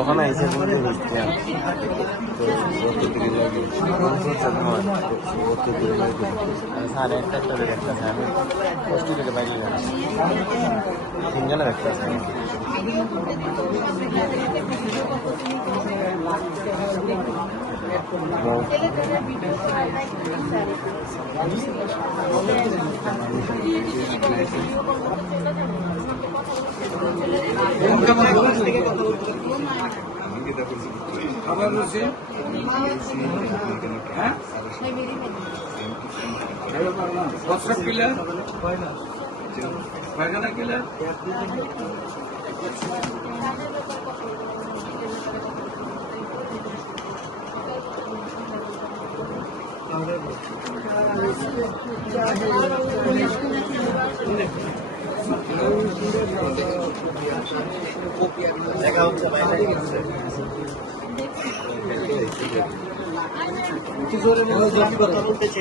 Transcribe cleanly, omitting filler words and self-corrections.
ওখানে এসে বলতে হচ্ছে স্যার একটা দেখতেছে আমি কষ্ট থেকে বাইরে গেলাম তিনজনে দেখতেছে খাবার রয়েছে হ্যাঁ প্রস্রাব ক্লিয়ার পায়খানা ক্লিয়ার দেখা হচ্ছে কি জোরে কথা বলতেছে।